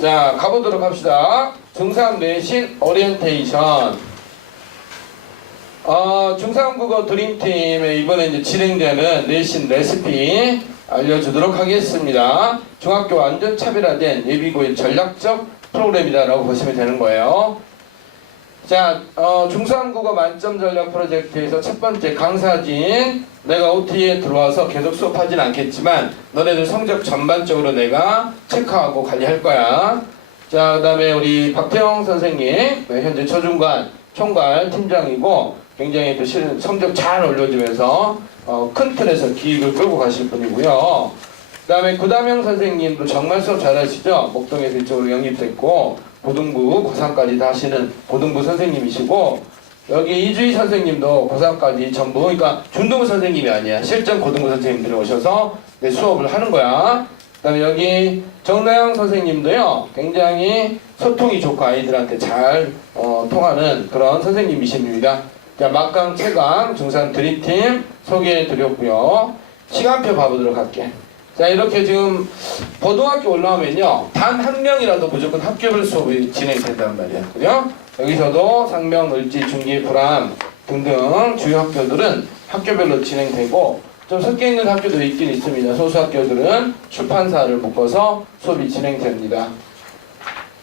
자, 가보도록 합시다. 중3 내신 오리엔테이션. 중3 국어 드림팀에 이번에 이제 진행되는 내신 레시피 알려주도록 하겠습니다. 중학교 완전 차별화된 예비고의 전략적 프로그램이다라고 보시면 되는 거예요. 자, 중3 국어 만점 전략 프로젝트에서 첫 번째 강사진, 내가 OT에 들어와서 계속 수업하진 않겠지만 너네들 성적 전반적으로 내가 체크하고 관리할 거야. 자, 그 다음에 우리 박태영 선생님, 현재 초중반 총괄 팀장이고 굉장히 또 성적 잘 올려주면서 큰 틀에서 기획을 끌고 가실 분이고요. 그 다음에 구담영 선생님도 정말 수업 잘하시죠? 목동에서 이쪽으로 영입됐고 고등부 고3까지 다 하시는 고등부 선생님이시고, 여기 이주희 선생님도 고3까지 전부, 그러니까 중등부 선생님이 아니야. 실전 고등부 선생님들이 오셔서 내 수업을 하는 거야. 그 다음에 여기 정나영 선생님도요, 굉장히 소통이 좋고 아이들한테 잘 통하는 그런 선생님이십니다. 자, 막강, 최강, 중3 드림팀 소개해 드렸고요. 시간표 봐보도록 할게. 자, 이렇게 지금 고등학교 올라오면요, 단 한 명이라도 무조건 학교별 수업이 진행된단 말이에요. 그죠? 여기서도 상명, 을지, 중기, 불암 등등 주요 학교들은 학교별로 진행되고, 좀 섞여 있는 학교도 있긴 있습니다. 소수 학교들은 출판사를 묶어서 수업이 진행됩니다.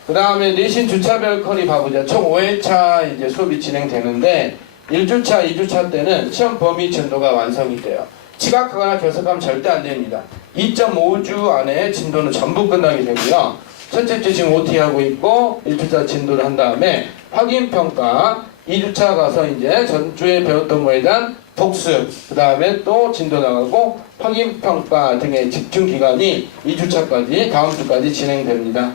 그 다음에 내신 주차별 커리 봐보자. 총 5회차 이제 수업이 진행되는데 1주차, 2주차 때는 시험 범위 진도가 완성이 돼요. 지각하거나 결석하면 절대 안 됩니다. 2.5주 안에 진도는 전부 끝나게 되고요. 첫째 주 지금 OT 하고 있고 1주차 진도를 한 다음에 확인평가, 2주차 가서 이제 전주에 배웠던 거에 대한 복습, 그 다음에 또 진도 나가고 확인평가 등의 집중기간이 2주차까지 다음 주까지 진행됩니다.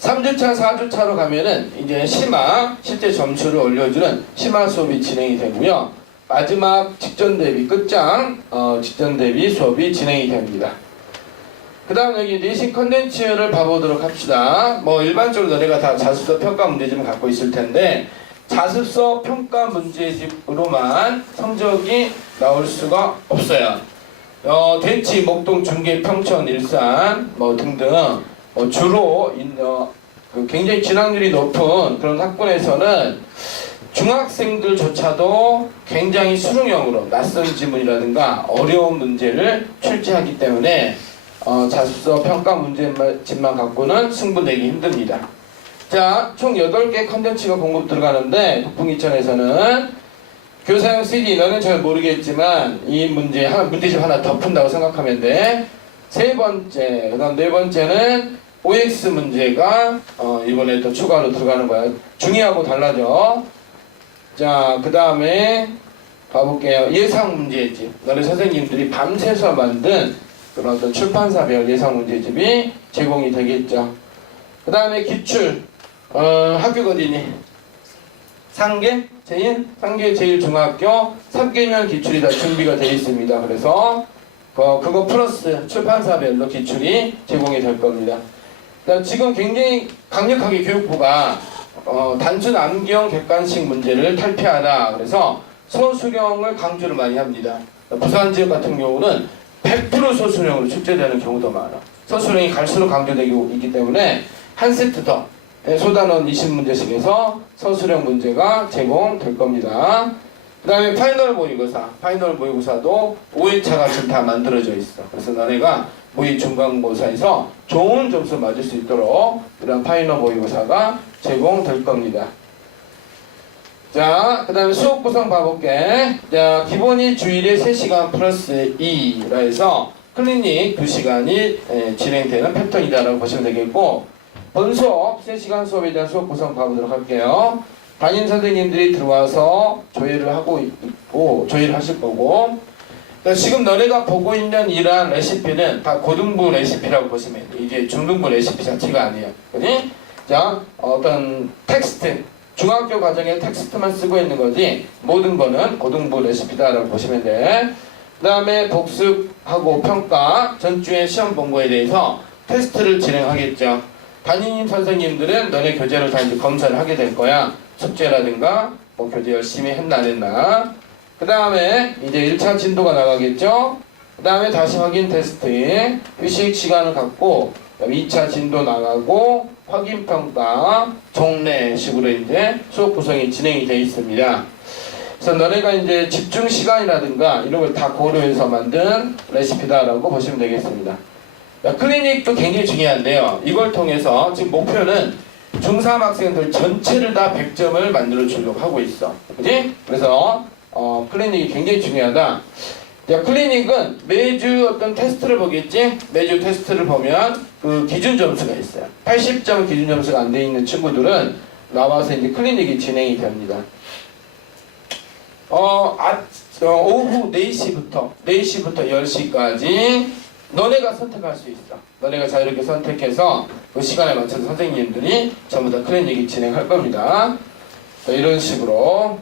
3주차, 4주차로 가면은 이제 심화, 실제 점수를 올려주는 심화 수업이 진행이 되고요. 마지막 직전 대비 끝장 직전 대비 수업이 진행이 됩니다. 그 다음 여기 내신 컨텐츠를 봐보도록 합시다. 뭐 일반적으로 너네가 다 자습서 평가 문제집을 갖고 있을 텐데, 자습서 평가 문제집으로만 성적이 나올 수가 없어요. 대치, 목동, 중계, 평천, 일산 뭐 등등 주로 굉장히 진학률이 높은 그런 학군에서는 중학생들조차도 굉장히 수능형으로 낯선 지문이라든가 어려운 문제를 출제하기 때문에 자습서 평가 문제집만 갖고는 승부 내기 힘듭니다. 자, 총 8개 컨텐츠가 공급 들어가는데 북풍이천에서는 교사용 CD, 너는 잘 모르겠지만 이 문제집 하나 더 푼다고 생각하면 돼. 세 번째, 그 다음 네 번째는 OX 문제가 이번에 또 추가로 들어가는 거야. 중2하고 달라져. 자, 그 다음에 가볼게요. 예상 문제집. 너네 선생님들이 밤새서 만든 그런 어떤 출판사별 예상 문제집이 제공이 되겠죠. 그 다음에 기출. 학교가 어디니? 상계? 상계 제일중학교 3개년 기출이 다 준비가 되어 있습니다. 그래서 그거 플러스 출판사별로 기출이 제공이 될 겁니다. 지금 굉장히 강력하게 교육부가 단순 암기형 객관식 문제를 탈피하라, 그래서 소수령을 강조를 많이 합니다. 부산 지역 같은 경우는 100% 소수령으로 출제되는 경우도 많아. 소수령이 갈수록 강조되고 있기 때문에 한 세트 더 소단원 20문제씩에서 소수령 문제가 제공될 겁니다. 그 다음에 파이널 모의고사도 5회차가 지금 다 만들어져 있어. 그래서 너네가 모의 중간고사에서 좋은 점수 맞을 수 있도록 이런 파이널 모의고사가 제공될 겁니다. 자, 그 다음에 수업 구성 봐볼게. 자, 기본이 주일에 3시간 플러스 2라 해서 클리닉 2시간이 진행되는 패턴이다라고 보시면 되겠고, 본수업 3시간 수업에 대한 수업 구성 봐보도록 할게요. 담임 선생님들이 들어와서 조회를 하고 있고, 조회를 하실 거고, 지금 너네가 보고 있는 이러한 레시피는 다 고등부 레시피라고 보시면 돼요. 이게 중등부 레시피 자체가 아니에요. 그지? 자, 어떤 텍스트, 중학교 과정의 텍스트만 쓰고 있는 거지, 모든 거는 고등부 레시피다라고 보시면 돼. 그 다음에 복습하고 평가, 전주의 시험 본 거에 대해서 테스트를 진행하겠죠. 담임 선생님들은 너네 교재를 다 이제 검사를 하게 될 거야. 숙제라든가, 뭐 교재 열심히 했나 안 했나. 그 다음에 이제 1차 진도가 나가겠죠. 그 다음에 다시 확인 테스트에 휴식 시간을 갖고 2차 진도 나가고 확인평가, 종례식으로 이제 수업 구성이 진행이 되어 있습니다. 그래서 너네가 이제 집중 시간이라든가 이런 걸 다 고려해서 만든 레시피다라고 보시면 되겠습니다. 클리닉도 굉장히 중요한데요. 이걸 통해서 지금 목표는 중3 학생들 전체를 다 100점을 만들어 주려고 하고 있어. 그지? 그래서 클리닉이 굉장히 중요하다. 클리닉은 매주 어떤 테스트를 보겠지? 매주 테스트를 보면 그 기준 점수가 있어요. 80점 기준 점수가 안 돼 있는 친구들은 나와서 이제 클리닉이 진행이 됩니다. 오후 4시부터 10시까지 너네가 선택할 수 있어. 너네가 자유롭게 선택해서 그 시간에 맞춰서 선생님들이 전부 다 클리닉이 진행할 겁니다. 자, 이런 식으로.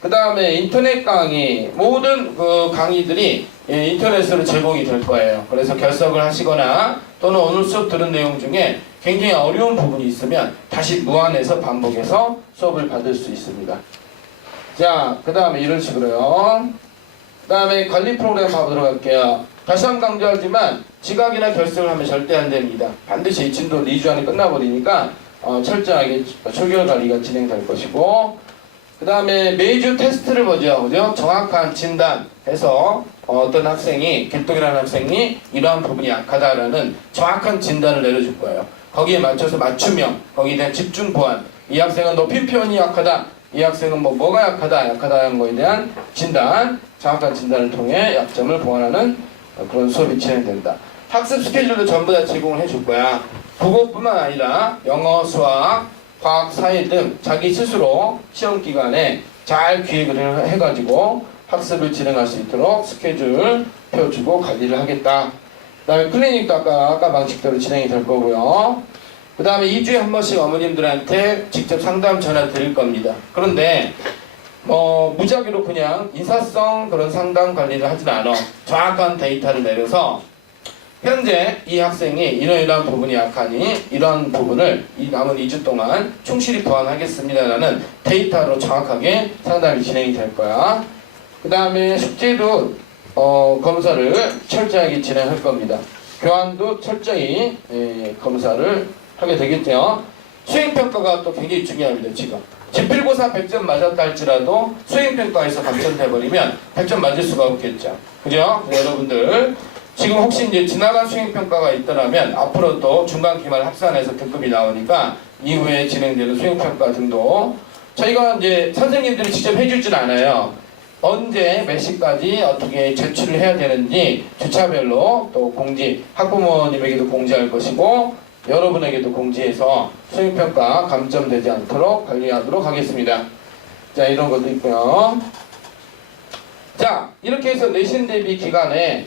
그 다음에 인터넷 강의, 모든 그 강의들이 인터넷으로 제공이 될 거예요. 그래서 결석을 하시거나 또는 오늘 수업 들은 내용 중에 굉장히 어려운 부분이 있으면 다시 무한해서 반복해서 수업을 받을 수 있습니다. 자, 그 다음에 이런 식으로요. 그 다음에 관리 프로그램 가보도록 할게요. 다시 한번 강조하지만 지각이나 결석을 하면 절대 안 됩니다. 반드시 진도 2주 안에 끝나버리니까 철저하게 초기화 관리가 진행될 것이고, 그 다음에 매주 테스트를 보죠. 그죠? 정확한 진단해서 어떤 학생이, 길동이라는 학생이 이러한 부분이 약하다라는 정확한 진단을 내려줄 거예요. 거기에 맞춰서 맞춤형, 거기에 대한 집중 보완. 이 학생은 높이 표현이 약하다. 이 학생은 뭐가 약하다는 거에 대한 진단, 정확한 진단을 통해 약점을 보완하는 그런 수업이 진행된다. 학습 스케줄도 전부 다 제공을 해줄 거야. 국어뿐만 아니라 영어, 수학, 과학, 사회 등 자기 스스로 시험 기간에 잘 기획을 해가지고 학습을 진행할 수 있도록 스케줄 펴주고 관리를 하겠다. 그 다음에 클리닉도 아까 방식대로 진행이 될 거고요. 그 다음에 2주에 한 번씩 어머님들한테 직접 상담 전화 드릴 겁니다. 그런데 무작위로 그냥 인사성 그런 상담 관리를 하진 않아. 정확한 데이터를 내려서 현재 이 학생이 이러이러한 부분이 약하니 이러한 부분을 이 남은 2주 동안 충실히 보완하겠습니다라는 데이터로 정확하게 상담이 진행이 될 거야. 그 다음에 숙제도 검사를 철저하게 진행할 겁니다. 교환도 철저히 검사를 하게 되겠죠. 수행평가가 또 굉장히 중요합니다. 지금 지필고사 100점 맞았다 할지라도 수행평가에서 감점돼버리면 100점 맞을 수가 없겠죠. 그죠? 여러분들 지금 혹시 이제 지나간 수행평가가 있더라면 앞으로 또 중간 기말 합산해서 등급이 나오니까 이후에 진행되는 수행평가 등도 저희가 이제 선생님들이 직접 해주진 않아요. 언제 몇 시까지 어떻게 제출을 해야 되는지 주차별로 또 공지, 학부모님에게도 공지할 것이고 여러분에게도 공지해서 수행평가 감점되지 않도록 관리하도록 하겠습니다. 자, 이런 것도 있고요. 자, 이렇게 해서 내신 대비 기간에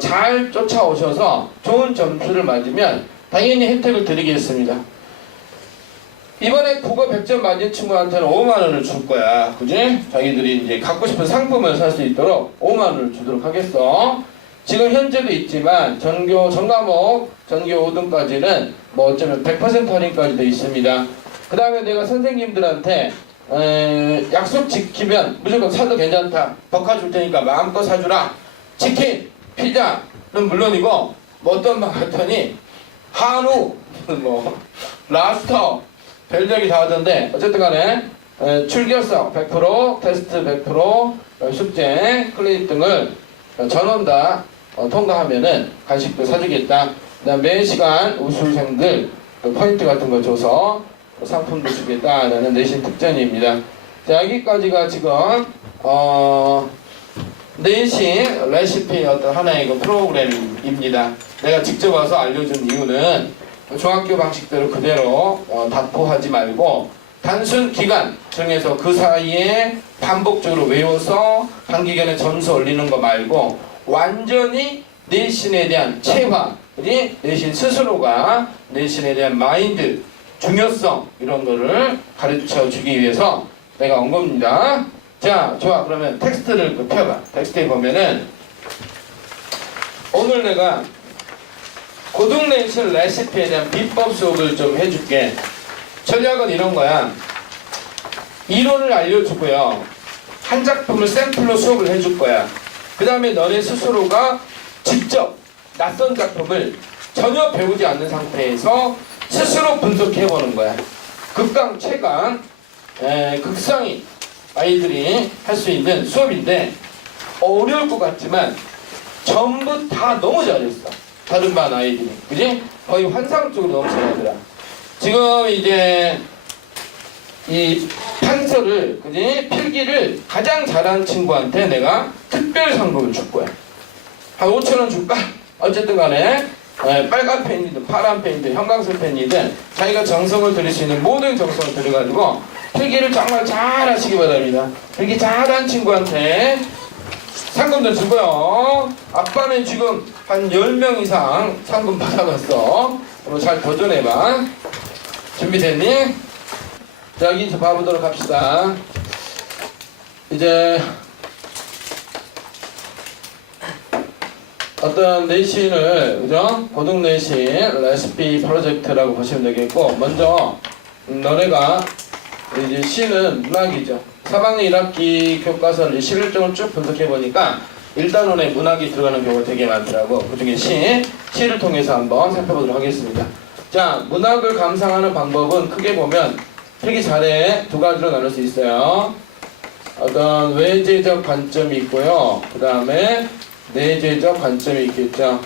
잘 쫓아오셔서 좋은 점수를 맞으면 당연히 혜택을 드리겠습니다. 이번에 국어 100점 맞은 친구한테는 5만원을 줄 거야. 그지? 자기들이 이제 갖고 싶은 상품을 살 수 있도록 5만원을 주도록 하겠어. 지금 현재도 있지만 전과목 전교 5등까지는 뭐 어쩌면 100% 할인까지도 있습니다. 그 다음에 내가 선생님들한테 약속 지키면 무조건 사도 괜찮다. 버카 줄 테니까 마음껏 사주라. 치킨, 피자는 물론이고 뭐 어떤 방 갔더니 한우, 뭐 랍스터 별적이 다 하던데 어쨌든 간에 출결석 100%, 테스트 100%, 숙제, 클리닉 등을 전원 다 통과하면은 간식도 사주겠다. 그다음 매 시간 우수생들 포인트 같은 거 줘서 상품도 주겠다라는 내신 특전입니다. 자, 여기까지가 지금 내신 레시피 어떤 하나의 그 프로그램입니다. 내가 직접 와서 알려준 이유는 중학교 방식대로 그대로 답보하지 말고 단순 기간 정해서 그 사이에 반복적으로 외워서 단기간에 점수 올리는 거 말고 완전히 내신에 대한 체화, 내신 스스로가 내신에 대한 마인드, 중요성 이런 거를 가르쳐 주기 위해서 내가 온 겁니다. 자, 좋아. 그러면 텍스트를 펴봐. 텍스트에 보면은 오늘 내가 고등내신 레시피에 대한 비법 수업을 좀 해줄게. 전략은 이런 거야. 이론을 알려주고요. 한 작품을 샘플로 수업을 해줄 거야. 그 다음에 너네 스스로가 직접 낯선 작품을 전혀 배우지 않는 상태에서 스스로 분석해보는 거야. 극강, 최강, 극상위 아이들이 할 수 있는 수업인데 어려울 것 같지만 전부 다 너무 잘했어. 다른 반 아이들이. 그지? 거의 환상적으로 너무 잘하더라. 지금 이제 이 판서를, 그지? 필기를 가장 잘하는 친구한테 내가 특별 상금을 줄 거야. 한 5,000원 줄까? 어쨌든 간에 빨간 펜이든 파란 펜이든 형광색 펜이든 자기가 정성을 들일 수 있는 모든 정성을 들여가지고 필기를 정말 잘 하시기 바랍니다. 필기 잘한 친구한테 상금도 주고요. 아빠는 지금 한 10명 이상 상금 받아봤어. 한번 잘 도전해봐. 준비됐니? 자, 여기 이제 봐보도록 합시다. 이제 어떤 내신을, 그죠? 고등 내신 레시피 프로젝트라고 보시면 되겠고, 먼저 너네가 이제 시는 문학이죠. 3학년 1학기 교과서를 11종을 쭉 분석해 보니까 1단원에 문학이 들어가는 경우가 되게 많더라고. 그 중에 시를 통해서 한번 살펴보도록 하겠습니다. 자, 문학을 감상하는 방법은 크게 보면 필기 잘해 두 가지로 나눌 수 있어요. 어떤 외제적 관점이 있고요. 그 다음에 내재적 관점이 있겠죠.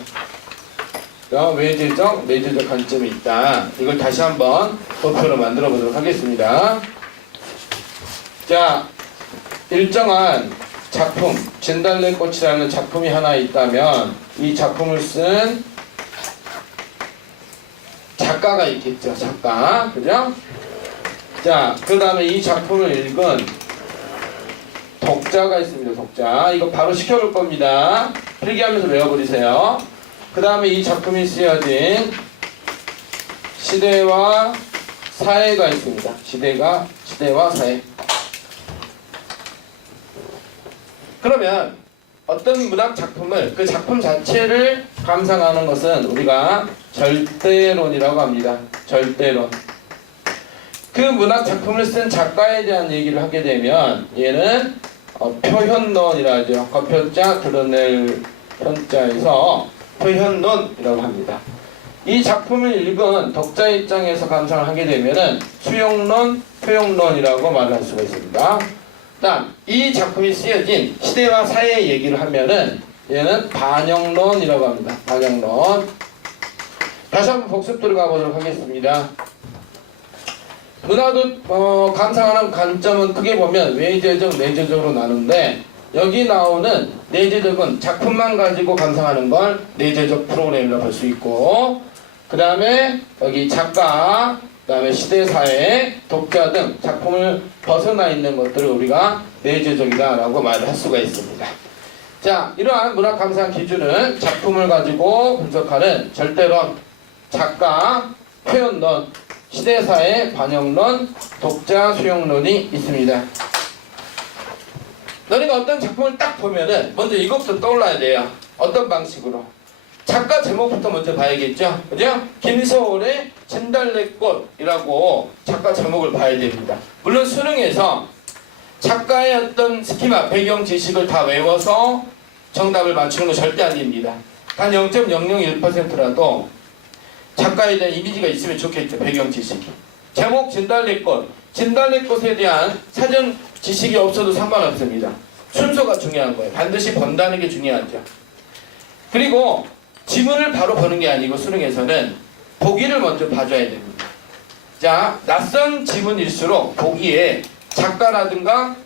외재적, 내재적 관점이 있다. 이걸 다시 한번 도표로 만들어 보도록 하겠습니다. 자, 일정한 작품, 진달래꽃이라는 작품이 하나 있다면 이 작품을 쓴 작가가 있겠죠. 작가. 그죠? 자, 그 다음에 이 작품을 읽은 독자가 있습니다. 독자. 이거 바로 시켜볼 겁니다. 필기하면서 외워버리세요. 그 다음에 이 작품이 쓰여진 시대와 사회가 있습니다. 시대와 사회. 그러면 어떤 문학 작품을, 그 작품 자체를 감상하는 것은 우리가 절대론이라고 합니다. 절대론. 그 문학 작품을 쓴 작가에 대한 얘기를 하게 되면 얘는 표현론이라 하죠. 겉표자 드러낼 현자에서 표현론이라고 합니다. 이 작품을 읽은 독자 입장에서 감상을 하게 되면은 수용론, 표현론이라고 말할 수가 있습니다. 다음, 이 작품이 쓰여진 시대와 사회의 얘기를 하면은 얘는 반영론이라고 합니다. 반영론. 다시 한번 복습 들어가 보도록 하겠습니다. 문학을 감상하는 관점은 크게 보면 외재적, 내재적으로 나누는데 여기 나오는 내재적은 작품만 가지고 감상하는 걸 내재적 프로그램이라고 볼 수 있고, 그 다음에 여기 작가, 그 다음에 시대, 사회, 독자 등 작품을 벗어나 있는 것들을 우리가 내재적이다 라고 말을 할 수가 있습니다. 자, 이러한 문학 감상 기준은 작품을 가지고 분석하는 절대론, 작가, 표현론, 시대사회, 반영론, 독자, 수용론이 있습니다. 너희가 어떤 작품을 딱 보면은 먼저 이것부터 떠올라야 돼요. 어떤 방식으로? 작가 제목부터 먼저 봐야겠죠? 그죠? 김소월의 진달래꽃이라고 작가 제목을 봐야 됩니다. 물론 수능에서 작가의 어떤 스키마, 배경 지식을 다 외워서 정답을 맞추는 건 절대 아닙니다. 단 0.001%라도 작가에 대한 이미지가 있으면 좋겠죠. 배경 지식이. 제목 진달래꽃. 진달래꽃에 대한 사전 지식이 없어도 상관없습니다. 순서가 중요한 거예요. 반드시 본다는 게 중요하죠. 그리고 지문을 바로 보는 게 아니고 수능에서는 보기를 먼저 봐줘야 됩니다. 자, 낯선 지문일수록 보기에 작가라든가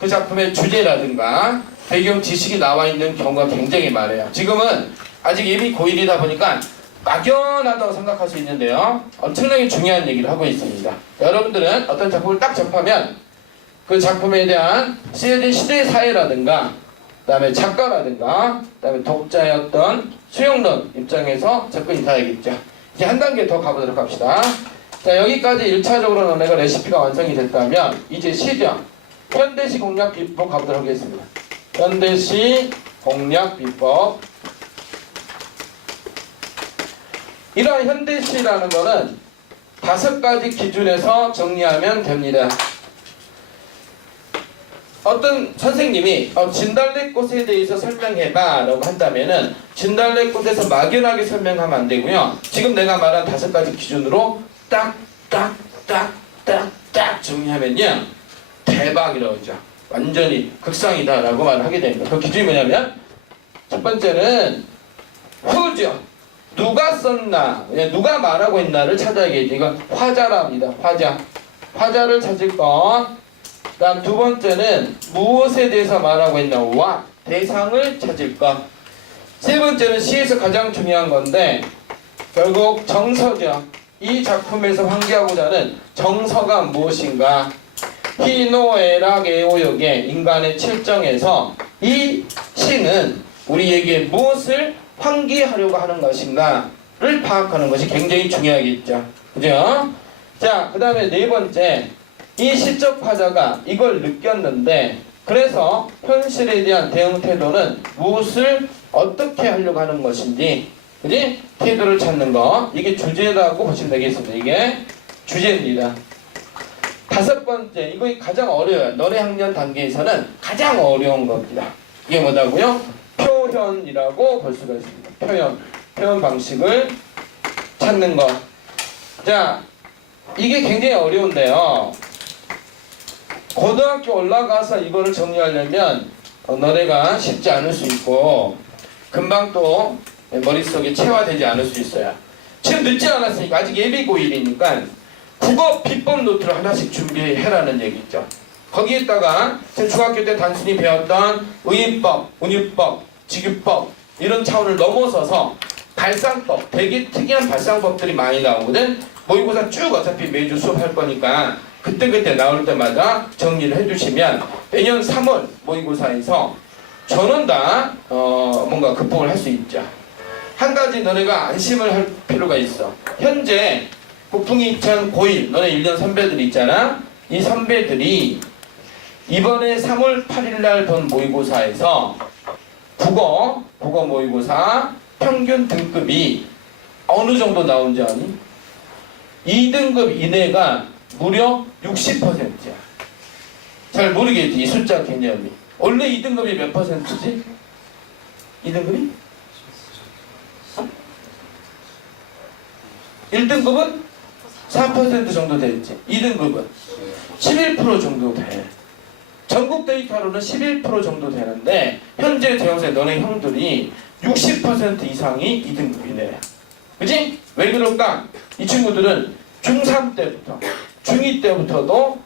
그 작품의 주제라든가 배경 지식이 나와 있는 경우가 굉장히 많아요. 지금은 아직 예비 고1이다 보니까 막연하다고 생각할 수 있는데요. 엄청나게 중요한 얘기를 하고 있습니다. 여러분들은 어떤 작품을 딱 접하면 그 작품에 대한 쓰여진 시대 사회라든가 그 다음에 작가라든가 그 다음에 독자의 어떤 수용론 입장에서 접근이 돼야겠죠. 이제 한 단계 더 가보도록 합시다. 자, 여기까지 1차적으로 너네가 레시피가 완성이 됐다면 이제 시죠. 현대시 공략 비법 가보도록 하겠습니다. 현대시 공략 비법. 이러한 현대시라는 것은 5가지 기준에서 정리하면 됩니다. 어떤 선생님이 진달래꽃에 대해서 설명해봐 라고 한다면은 진달래꽃에서 막연하게 설명하면 안 되고요. 지금 내가 말한 5가지 기준으로 딱 정리하면요 대박이라고 하죠. 완전히 극상이다 라고 말을 하게 됩니다. 그 기준이 뭐냐면 첫 번째는 who죠. 누가 썼나, 누가 말하고 있나를 찾아야겠지. 이건 화자랍니다. 화자를 찾을 것. 다음 두 번째는 무엇에 대해서 말하고 있나, what, 대상을 찾을 것. 세 번째는 시에서 가장 중요한 건데 결국 정서죠. 이 작품에서 환기하고자 하는 정서가 무엇인가. 희노애락애오욕의 인간의 칠정에서 이 시는 우리에게 무엇을 환기하려고 하는 것인가를 파악하는 것이 굉장히 중요하겠죠. 그죠? 자, 그 다음에 네 번째, 이 시적 화자가 이걸 느꼈는데 그래서 현실에 대한 대응 태도는 무엇을 어떻게 하려고 하는 것인지, 그지? 태도를 찾는 거, 이게 주제라고 보시면 되겠습니다. 이게 주제입니다. 다섯 번째, 이거 가장 어려워요. 노래 학년 단계에서는 가장 어려운 겁니다. 이게 뭐다고요? 표현이라고 볼 수가 있습니다. 표현 방식을 찾는 것. 자, 이게 굉장히 어려운데요. 고등학교 올라가서 이거를 정리하려면 너네가 쉽지 않을 수 있고 금방 또 머릿속에 체화되지 않을 수 있어요. 지금 늦지 않았으니까 아직 예비 고1이니까 국어 비법 노트를 하나씩 준비해라는 얘기죠. 거기에다가 지금 중학교 때 단순히 배웠던 의인법, 운율법, 직유법 이런 차원을 넘어서서 발상법, 되게 특이한 발상법들이 많이 나오거든. 모의고사 쭉 어차피 매주 수업할 거니까 그때그때 나올 때마다 정리를 해주시면 내년 3월 모의고사에서 저는 다 뭔가 극복을 할 수 있죠. 한 가지 너네가 안심을 할 필요가 있어. 현재 국풍이 2001 너네 1년 선배들이 있잖아. 이 선배들이 이번에 3월 8일날 본 모의고사에서 국어 모의고사 평균 등급이 어느 정도 나온지 아니? 2등급 이내가 무려 60%야. 잘 모르겠지, 이 숫자 개념이. 원래 2등급이 몇 퍼센트지? 2등급이? 1등급은 4% 정도 됐지. 2등급은 11% 정도 돼. 전국 데이터로는 11% 정도 되는데 현재 대형세 너네 형들이 60% 이상이 2등급이네. 그치? 왜 그럴까? 이 친구들은 중3 때부터 중2 때부터도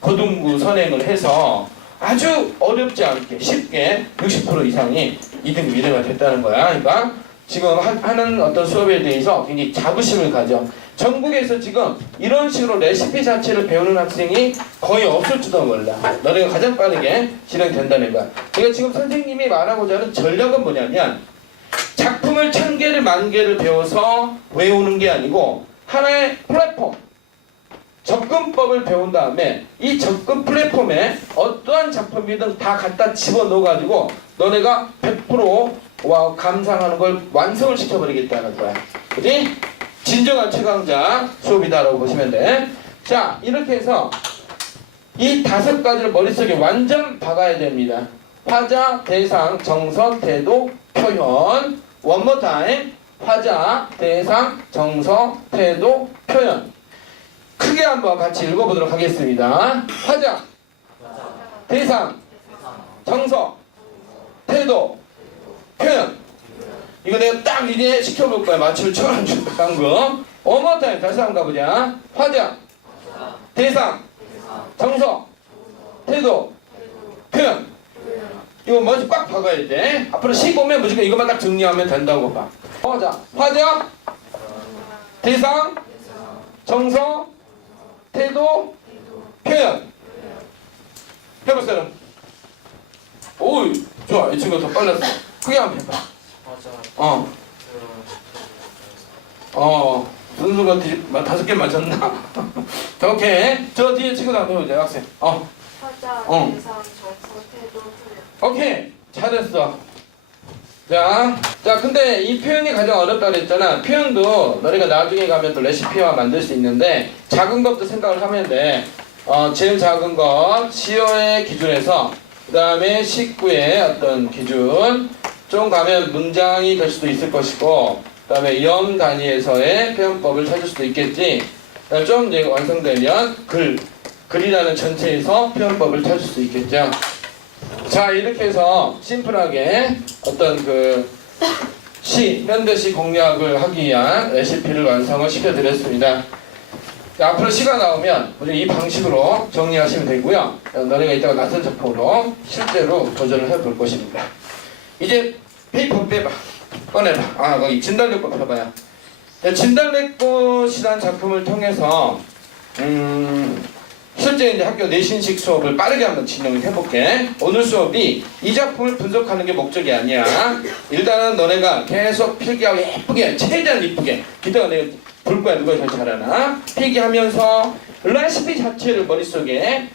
고등부 선행을 해서 아주 어렵지 않게 쉽게 60% 이상이 2등급 이내가 됐다는 거야. 그러니까 지금 하는 어떤 수업에 대해서 굉장히 자부심을 가져. 전국에서 지금 이런 식으로 레시피 자체를 배우는 학생이 거의 없을지도 몰라. 너네가 가장 빠르게 진행된다는 거야. 그러니까 지금 선생님이 말하고자 하는 전략은 뭐냐면 작품을 1000개를 10,000개를 배워서 외우는 게 아니고 하나의 플랫폼, 접근법을 배운 다음에 이 접근 플랫폼에 어떠한 작품이든 다 갖다 집어넣어가지고 너네가 100% 감상하는 걸 완성을 시켜버리겠다는 거야. 그지? 진정한 최강자 수업이다라고 보시면 돼. 자, 이렇게 해서 이 5가지를 머릿속에 완전 박아야 됩니다. 화자, 대상, 정서, 태도, 표현. One more time. 화자, 대상, 정서, 태도, 표현. 크게 한번 같이 읽어보도록 하겠습니다. 화자, 대상, 정서, 태도, 표현. 이거 내가 딱 이제 시켜볼 거야. 맞춤을 쳐가지고 방금. One more time. 다시 한번 가보자. 화자, 대상, 정서, 태도, 표현. 이거 먼저 꽉 박아야 돼. 앞으로 시 보면 무조건 이것만 딱 정리하면 된다고 봐. 자, 화자, 대상, 정서, 태도, 표현. 해볼 사람. 오, 좋아. 이 친구가 더 빨랐어. 크게 한번 해봐. 순수가 5개 맞췄나? 오케이. 저 뒤에 친구도 한번 해보자, 학생. 화자, 대상, 정서, 태도, 표현. 오케이. 잘했어. 자, 근데 이 표현이 가장 어렵다고 그랬잖아. 표현도 너희가 나중에 가면 또 레시피화 만들 수 있는데 작은 것도 생각을 하면 돼. 제일 작은 것 시어의 기준에서 그 다음에 식구의 어떤 기준 좀 가면 문장이 될 수도 있을 것이고 그 다음에 영 단위에서의 표현법을 찾을 수도 있겠지. 그다음에 좀 이제 완성되면 글이라는 전체에서 표현법을 찾을 수 있겠죠. 자, 이렇게 해서 심플하게 어떤 현대시 공략을 하기 위한 레시피를 완성을 시켜드렸습니다. 자, 앞으로 시간 나오면 우리 이 방식으로 정리하시면 되고요. 너네가 이따가 낯선 작품으로 실제로 도전을 해볼 것입니다. 이제 페이퍼 빼봐. 꺼내봐. 거기 진달래꽃 펴봐요. 진달래꽃이라는 작품을 통해서 실제 이제 학교 내신식 수업을 빠르게 한번 진행을 해볼게. 오늘 수업이 이 작품을 분석하는 게 목적이 아니야. 일단은 너네가 계속 필기하고 예쁘게, 최대한 이쁘게. 기대가 내가 볼 거야. 누가 제일 잘하나. 필기하면서 레시피 자체를 머릿속에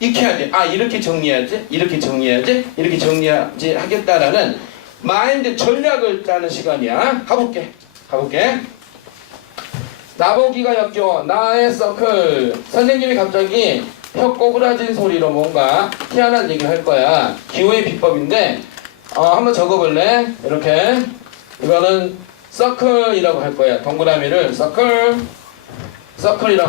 익혀야 돼. 이렇게 정리해야지, 이렇게 정리해야지, 이렇게 정리해야지 하겠다라는 마인드 전략을 짜는 시간이야. 가볼게. 나보기가 역겨워. 나의 서클. 선생님이 갑자기 혀 꼬부라진 소리로 뭔가 희한한 얘기를 할 거야. 기호의 비법인데 한번 적어볼래? 이렇게. 이거는 서클이라고 할 거야. 동그라미를 서클이라고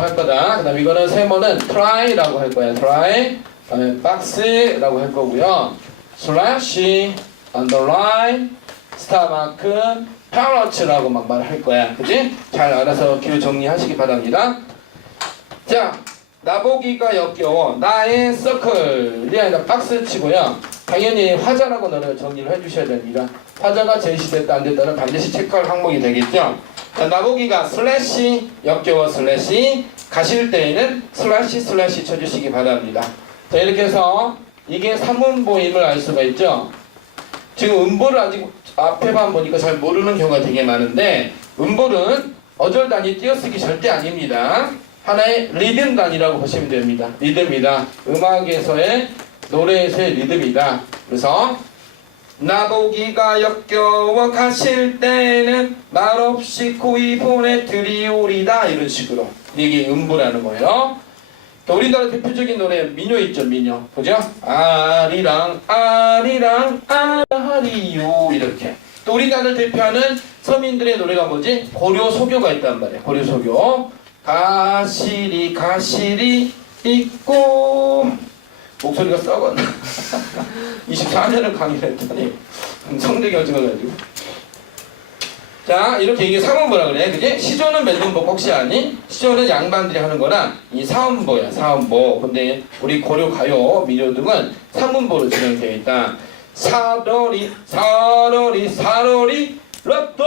할 거다. 그 다음 이거는 세모는 try라고 할 거야. try. 그 다음에 box라고 할 거고요. slash, underline, 스타 마크, parrot라고 막 말할 거야. 그지? 잘 알아서 기호 정리하시기 바랍니다. 자, 나보기가 역겨워. 나의 서클이 아니라 박스 치고요. 당연히 화자라고 너는 정리를 해주셔야 됩니다. 화자가 제시됐다 안 됐다는 반드시 체크할 항목이 되겠죠. 자, 나보기가 슬래시 역겨워 슬래시 가실 때에는 슬래시 쳐주시기 바랍니다. 자, 이렇게 해서 이게 사문보임을 알 수가 있죠. 지금 음보를 아직 앞에만 보니까 잘 모르는 경우가 되게 많은데 음볼은 어절 단위 띄어쓰기 절대 아닙니다. 하나의 리듬 단위라고 보시면 됩니다. 리듬이다. 음악에서의 노래에서의 리듬이다. 그래서 나보기가 역겨워 가실 때는 말없이 고이 보내드리오리다 이런 식으로 이게 음보라는 거예요. 우리나라 대표적인 노래 민요 있죠. 민요 그죠? 아리랑 아리요 이렇게. 또 우리나라를 대표하는 서민들의 노래가 뭐지? 고려소교가 있단 말이에요. 고려소교. 가시리 있고 목소리가 썩었나? 24년을 강의를 했더니 성대가 어져가지고. 자, 이렇게 이게 사문보라 그래. 그지? 시조는 멜론보 혹시 아니? 시조는 양반들이 하는 거나 이 사음보야. 사음보. 근데 우리 고려 가요 민요 등은 사문보로 진행되어 있다. 사러리 랍도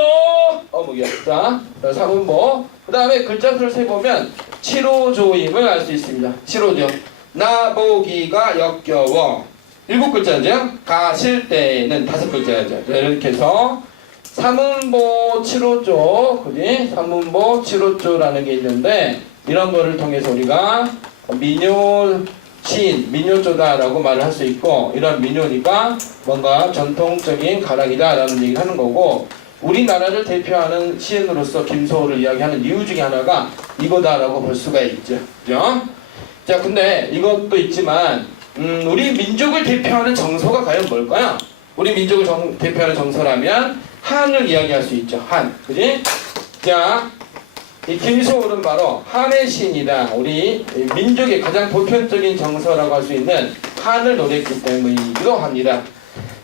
어묵이야. 자, 사문보. 그 다음에 글자 수를 세보면 7호조임을 알 수 있습니다. 7호조. 나보기가 역겨워. 7글자죠. 가실 때는 5글자죠. 이렇게 해서 사문보 7호조, 그지? 사문보 7호조라는 게 있는데 이런 거를 통해서 우리가 민요시인, 민요조다라고 말을 할 수 있고 이런 민요니까 뭔가 전통적인 가락이다라는 얘기를 하는 거고 우리나라를 대표하는 시인으로서 김소호를 이야기하는 이유 중에 하나가 이거다라고 볼 수가 있죠. 그죠? 자, 근데 이것도 있지만 우리 민족을 대표하는 정서가 과연 뭘까요? 우리 민족을 대표하는 정서라면 한을 이야기할 수 있죠. 한. 그지? 자, 이 김소월은 바로 한의 시인이다. 우리 민족의 가장 보편적인 정서라고 할 수 있는 한을 노래했기 때문이기도 합니다.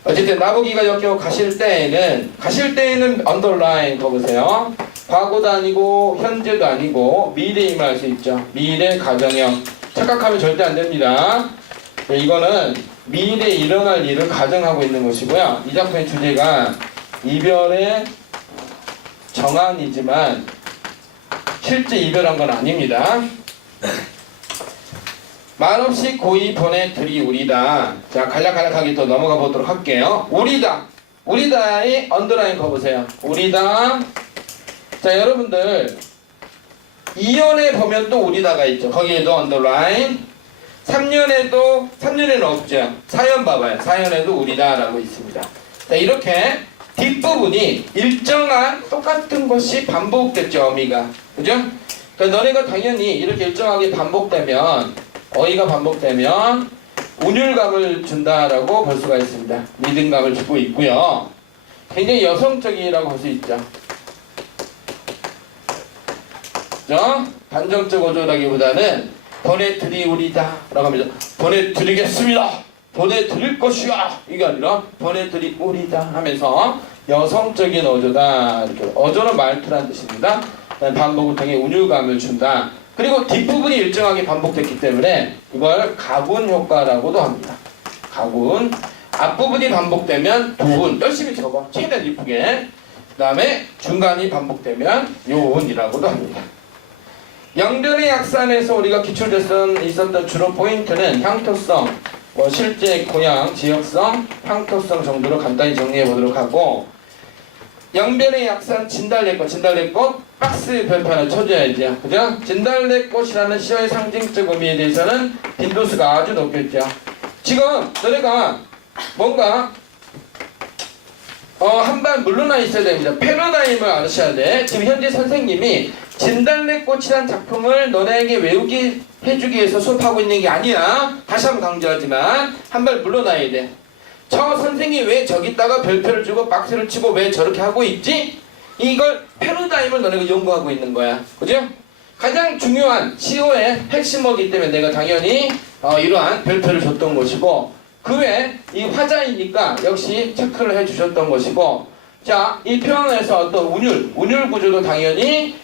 어쨌든 나보기가 역겨워 가실 때에는 언더라인 거 보세요. 과거도 아니고 현재도 아니고 미래임을 알 수 있죠. 미래 가정형. 착각하면 절대 안 됩니다. 이거는 미래에 일어날 일을 가정하고 있는 것이고요. 이 작품의 주제가 이별의 정안이지만 실제 이별한 건 아닙니다. 말없이 고이 보내드리오리다. 자, 간략하게 또 넘어가 보도록 할게요. 오리다. 오리다의 언더라인 거보세요. 오리다. 자, 여러분들 2년에 보면 또 오리다가 있죠. 거기에도 언더라인. 3년에는 없죠. 4년 봐봐요. 4년에도 오리다라고 있습니다. 자, 이렇게 뒷부분이 일정한 똑같은 것이 반복됐죠. 어미가. 그죠? 그러니까 너네가 당연히 이렇게 일정하게 반복되면 어휘가 반복되면 운율감을 준다라고 볼 수가 있습니다. 리듬감을 주고 있고요. 굉장히 여성적이라고 볼 수 있죠. 그죠? 단정적 어조라기보다는 보내드리우리다 라고 합니다. 보내드리겠습니다. 보내드릴 것이야. 이게 아니라 보내드리우리다 하면서 여성적인 어조다. 이렇게 어조는 말투란 뜻입니다. 반복을 통해 운율감을 준다. 그리고 뒷부분이 일정하게 반복됐기 때문에 이걸 가군 효과라고도 합니다. 가군. 앞부분이 반복되면 도운. 열심히 적어. 최대한 이쁘게. 그 다음에 중간이 반복되면 요운이라고도 합니다. 영변의 약산에서 우리가 기출됐던 있었던 주로 포인트는 향토성, 실제 고양, 지역성, 향토성 정도로 간단히 정리해 보도록 하고, 영변의 약산 진달래꽃 박스 별표 하나 쳐줘야죠. 그죠? 진달래꽃이라는 시어의 상징적 의미에 대해서는 빈도수가 아주 높겠죠. 지금 너네가 뭔가 한 발 물러나 있어야 됩니다. 패러다임을 아셔야 돼. 지금 현재 선생님이 진달래꽃이란 작품을 너네에게 외우게 해주기 위해서 수업하고 있는 게 아니야. 다시 한번 강조하지만 한 발 물러나야 돼. 저 선생이 왜 저기다가 별표를 주고 박스를 치고 왜 저렇게 하고 있지? 이걸 패러다임을 너네가 연구하고 있는 거야. 그죠? 가장 중요한 시호의 핵심어기 때문에 내가 당연히 이러한 별표를 줬던 것이고, 그 외에 이 화자이니까 역시 체크를 해주셨던 것이고, 자, 이 표현에서 어떤 운율 구조도 당연히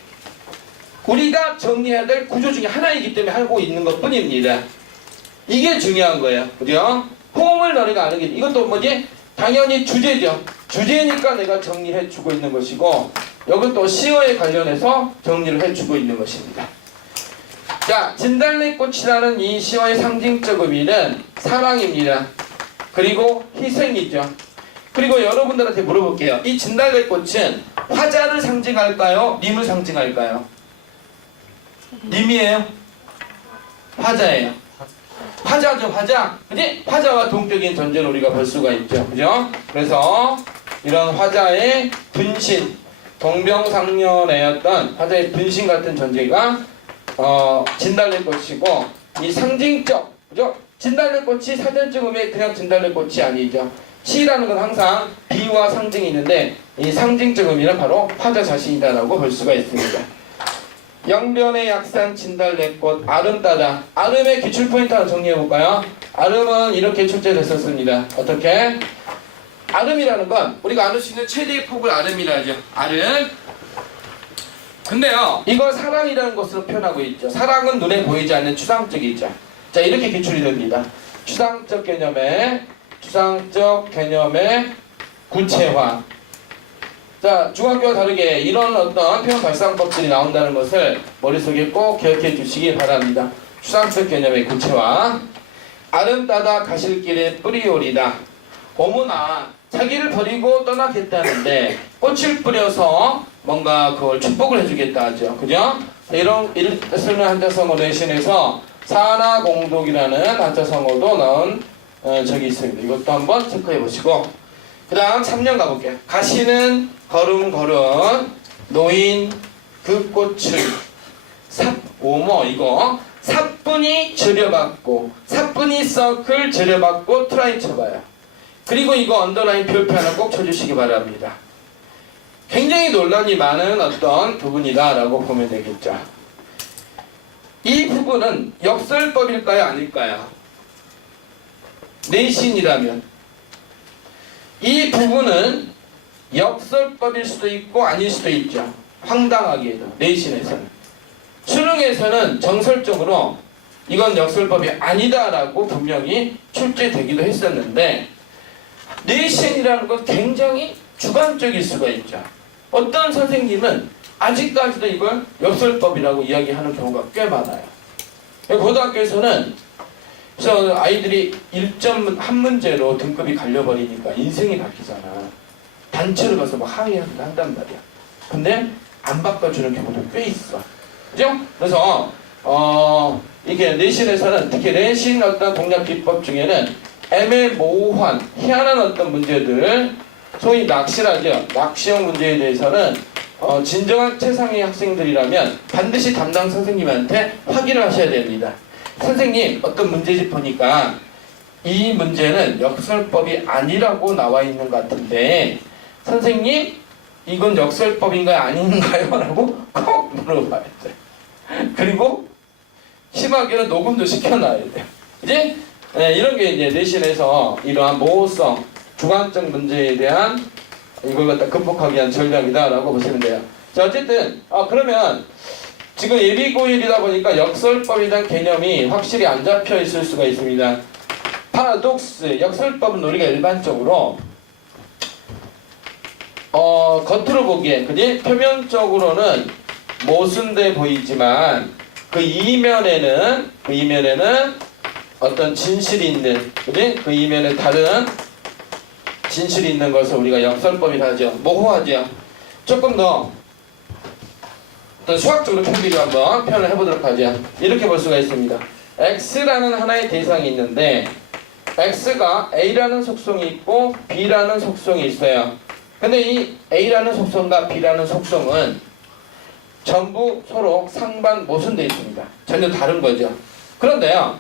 우리가 정리해야 될 구조 중에 하나이기 때문에 하고 있는 것 뿐입니다. 이게 중요한 거예요. 그죠? 호응을 너네가 아는 게, 이것도 뭐지? 당연히 주제죠. 주제니까 내가 정리해 주고 있는 것이고, 이것도 시어에 관련해서 정리를 해 주고 있는 것입니다. 자, 진달래꽃이라는 이 시어의 상징적 의미는 사랑입니다. 그리고 희생이죠. 그리고 여러분들한테 물어볼게요. 이 진달래꽃은 화자를 상징할까요? 님을 상징할까요? 님이에요? 화자예요. 화자죠, 화자. 그지? 화자와 동격인 존재를 우리가 볼 수가 있죠. 그죠? 그래서 이런 화자의 분신, 동병상련의 어떤 화자의 분신 같은 존재가 진달래꽃이고, 이 상징적, 그죠? 진달래꽃이 사전적 의미에 그냥 진달래꽃이 아니죠. 시라는 건 항상 비와 상징이 있는데, 이 상징적 의미는 바로 화자 자신이다라고 볼 수가 있습니다. 영변의 약산 진달래꽃 아름다다. 아름의 기출 포인트 하나 정리해볼까요? 아름은 이렇게 출제됐었습니다. 어떻게? 아름이라는 건 우리가 아는 수 있는 최대의 폭을 아름이라 하죠. 아름. 근데요, 이걸 사랑이라는 것으로 표현하고 있죠. 사랑은 눈에 보이지 않는 추상적이죠. 자, 이렇게 기출이 됩니다. 추상적 개념의 구체화. 자, 중학교와 다르게 이런 어떤 표현 발상법들이 나온다는 것을 머릿속에 꼭 기억해 주시기 바랍니다. 추상적 개념의 구체화. 아름다다 가실길에 뿌리오리다. 어머나 자기를 버리고 떠나겠다는데 꽃을 뿌려서 뭔가 그걸 축복을 해주겠다 하죠. 그죠? 이런 쓰는 한자성어 대신해서 사나공독이라는 한자성어도 나온 적이 있습니다. 이것도 한번 체크해 보시고, 그 다음 3년 가볼게요. 가시는 걸음걸음 노인 그 꽃을 오모 이거 사뿐히 절여받고 사뿐히 서클 절여받고 트라이 쳐봐요. 그리고 이거 언더라인 별표 하나 꼭 쳐주시기 바랍니다. 굉장히 논란이 많은 어떤 부분이다라고 보면 되겠죠. 이 부분은 역설법일까요? 아닐까요? 내신이라면 이 부분은 역설법일 수도 있고 아닐 수도 있죠. 황당하게도 내신에서는. 수능에서는 정설적으로 이건 역설법이 아니다라고 분명히 출제되기도 했었는데, 내신이라는 건 굉장히 주관적일 수가 있죠. 어떤 선생님은 아직까지도 이걸 역설법이라고 이야기하는 경우가 꽤 많아요. 고등학교에서는 그래서 아이들이 1점 한 문제로 등급이 갈려버리니까 인생이 바뀌잖아. 단체로 가서 막 항의를 한단 말이야. 근데 안 바꿔주는 경우도 꽤 있어. 그죠? 그래서 이게 내신에서는 특히 내신 어떤 공략 기법 중에는 애매모호한 희한한 어떤 문제들, 소위 낚시라죠. 낚시형 문제에 대해서는 진정한 최상위 학생들이라면 반드시 담당 선생님한테 확인을 하셔야 됩니다. 선생님 어떤 문제집 보니까 이 문제는 역설법이 아니라고 나와 있는 것 같은데 선생님 이건 역설법인가요 아닌가요? 라고 꼭 물어봐야 돼. 그리고 심하게는 녹음도 시켜놔야 돼요. 이제 이런 게 이제 내신에서 이러한 모호성, 주관적 문제에 대한 이걸 갖다 극복하기 위한 전략이다라고 보시면 돼요. 자 어쨌든 그러면 지금 예비고일이다 보니까 역설법에 대한 개념이 확실히 안 잡혀 있을 수가 있습니다. 파라독스, 역설법은 우리가 일반적으로 겉으로 보기에 그지 표면적으로는 모순돼 보이지만 그 이면에는 어떤 진실이 있는 그지 그 이면에 다른 진실이 있는 것을 우리가 역설법이라 하죠. 모호하죠. 조금 더 어떤 수학적으로 표기를 한번 표현을 해보도록 하죠. 이렇게 볼 수가 있습니다. X라는 하나의 대상이 있는데 X가 A라는 속성이 있고 B라는 속성이 있어요. 근데 이 A라는 속성과 B라는 속성은 전부 서로 상반 모순되어 있습니다. 전혀 다른 거죠. 그런데요.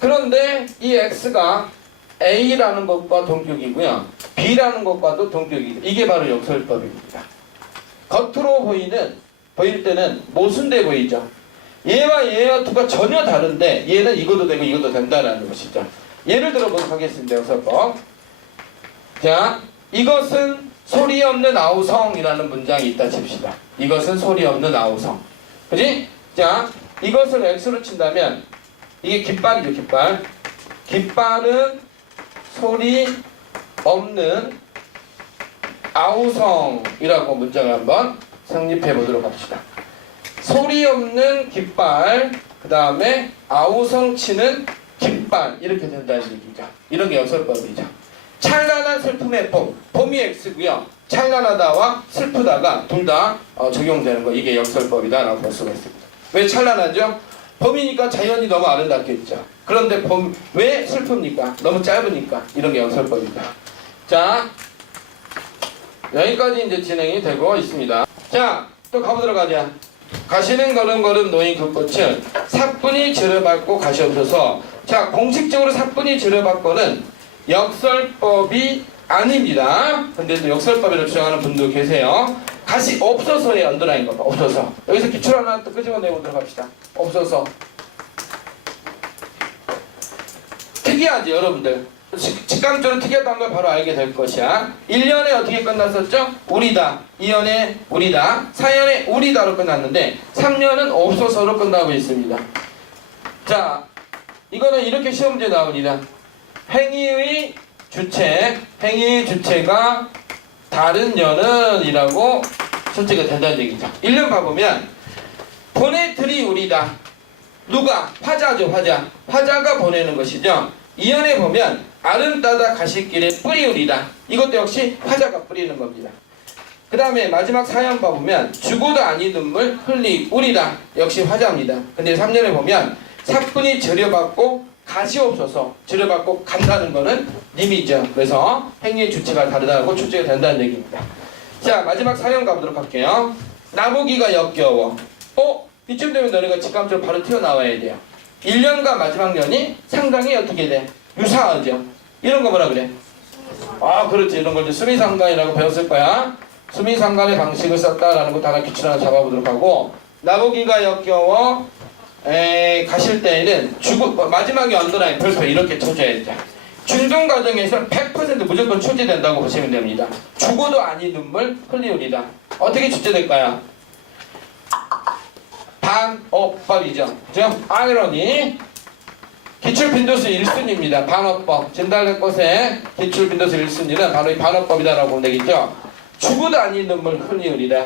그런데 이 X가 A라는 것과 동격이고요. B라는 것과도 동격이고 이게 바로 역설법입니다. 겉으로 보일 때는 모순돼 보이죠. 얘와 얘와 투가 전혀 다른데 얘는 이것도 되고 이것도 된다는 것이죠. 예를 들어보도록 하겠습니다. 역설법. 자, 이것은 소리 없는 아우성이라는 문장이 있다 칩시다. 이것은 소리 없는 아우성. 그지? 자, 이것을 X로 친다면 이게 깃발이죠. 깃발. 깃발은 소리 없는 아우성이라고 문장을 한번 성립해 보도록 합시다. 소리 없는 깃발, 그 다음에 아우성 치는 깃발 이렇게 된다는 얘기죠. 이런 게 역설법이죠. 찬란한 슬픔의 봄이 X고요. 찬란하다와 슬프다가 둘 다 적용되는 거 이게 역설법이다라고 볼 수가 있습니다. 왜 찬란하죠? 봄이니까 자연이 너무 아름답겠죠. 그런데 봄 왜 슬픕니까? 너무 짧으니까 이런 게 역설법이다. 자, 여기까지 이제 진행이 되고 있습니다. 자, 또 가보도록 하자. 가시는 걸음걸음 노인 그 꽃은 사뿐히 지려밟고 가시옵소서. 자, 공식적으로 사뿐히 지려밟고는 역설법이 아닙니다. 근데 또 역설법이라고 주장하는 분도 계세요. 가시 없어서의 언더라인 거 봐. 없어서. 여기서 기출 하나 또 끄집어내보도록 합시다. 없어서. 특이하지 여러분들. 직감적으로 특이하다는 걸 바로 알게 될 것이야. 1년에 어떻게 끝났었죠? 우리다. 2년에 우리다. 4년에 우리다로 끝났는데 3년은 없어서로 끝나고 있습니다. 자, 이거는 이렇게 시험 문제 나옵니다. 행위의 주체가 다른 년은 이라고 선택이 된다는 얘기죠. 1년 봐보면 보내들이 우리다. 누가? 화자죠. 화자가 보내는 것이죠. 2년에 보면 아름다다 가시길에 뿌리 우리다. 이것도 역시 화자가 뿌리는 겁니다. 그 다음에 마지막 사연 봐보면 주고도 아닌 눈물 흘리 우리다. 역시 화자입니다. 근데 3년에 보면 사뿐히 절여받고 가시옵소서. 절여받고 간다는 거는 님이죠. 그래서 행위의 주체가 다르다고 출제가 된다는 얘기입니다. 자, 마지막 사연 가보도록 할게요. 나보기가 역겨워. 이쯤 되면 너네가 직감적으로 바로 튀어나와야 돼요. 1년과 마지막 년이 상당히 어떻게 돼? 유사하죠. 이런 거 뭐라 그래? 그렇지. 이런 걸 이제 수미상관이라고 배웠을 거야. 수미상관의 방식을 썼다라는 거 하나 기출 하나 잡아보도록 하고, 나보기가 역겨워 가실 때에는 마지막에 언더라인 별표 이렇게 쳐줘야 돼. 중등 과정에서 100% 무조건 출제된다고 보시면 됩니다. 죽어도 아닌 눈물 흘리우리다. 어떻게 출제될까요? 반어법이죠. 그죠? 아이러니. 기출 빈도수 1순위입니다. 반어법. 진달래 꽃의 기출 빈도수 1순위는 바로 이 반어법이다라고 보면 되겠죠. 죽어도 아닌 눈물 흘리우리다.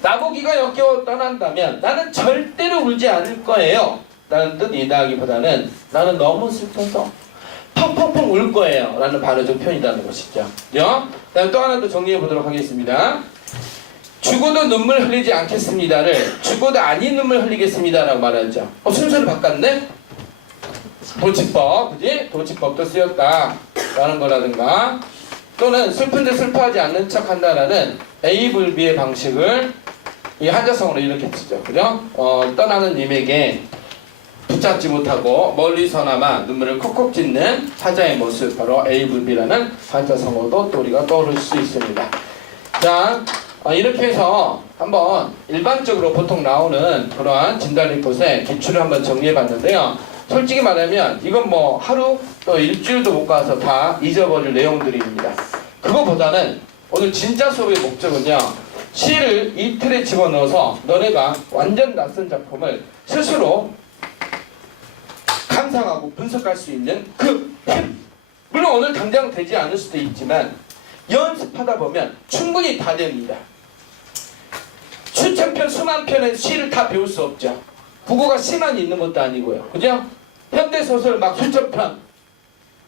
나보기가 역겨워 떠난다면 나는 절대로 울지 않을 거예요. 라는 뜻이다기보다는 나는 너무 슬퍼서 펑펑펑 울 거예요. 라는 발어적 표현이라는 것이죠. 그죠? 다음 또 하나 더 정리해 보도록 하겠습니다. 죽어도 눈물 흘리지 않겠습니다를 죽어도 아닌 눈물 흘리겠습니다 라고 말하죠. 순서를 바꿨네? 도치법, 그지? 도치법도 쓰였다 라는 거라든가, 또는 슬픈데 슬퍼하지 않는 척 한다라는 A 불비의 방식을 이 한자성어로 이렇게 쓰죠. 그죠? 떠나는 님에게 붙잡지 못하고 멀리서나마 눈물을 콕콕 찢는 사자의 모습, 바로 AVB라는 한자성어도 또 우리가 떠오를 수 있습니다. 자, 이렇게 해서 한번 일반적으로 보통 나오는 그러한 진단 리포트의 기출을 한번 정리해 봤는데요. 솔직히 말하면 이건 뭐 하루 또 일주일도 못 가서 다 잊어버릴 내용들입니다. 그거보다는 오늘 진짜 수업의 목적은요, 시를 이 틀에 집어넣어서 너네가 완전 낯선 작품을 스스로 감상하고 분석할 수 있는 그 힘! 물론 오늘 당장 되지 않을 수도 있지만 연습하다 보면 충분히 다 됩니다. 수천 편, 수만 편의 시를 다 배울 수 없죠. 국어가 시만 있는 것도 아니고요. 그죠? 현대소설 막 수천 편,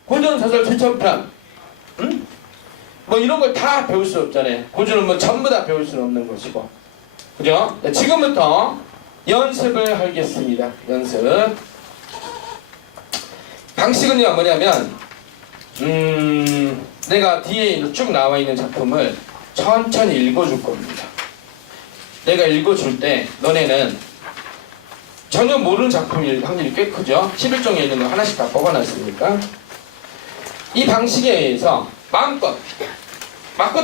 고전소설 수천 편, 응? 뭐 이런 걸 다 배울 수 없잖아요. 고전은 뭐 전부 다 배울 수는 없는 것이고. 그죠? 지금부터 연습을 하겠습니다. 연습. 방식은요, 뭐냐면, 내가 뒤에 쭉 나와 있는 작품을 천천히 읽어줄 겁니다. 내가 읽어줄 때, 너네는 전혀 모르는 작품일 확률이 꽤 크죠? 11종에 있는 거 하나씩 다 뽑아놨으니까. 이 방식에 의해서 마음껏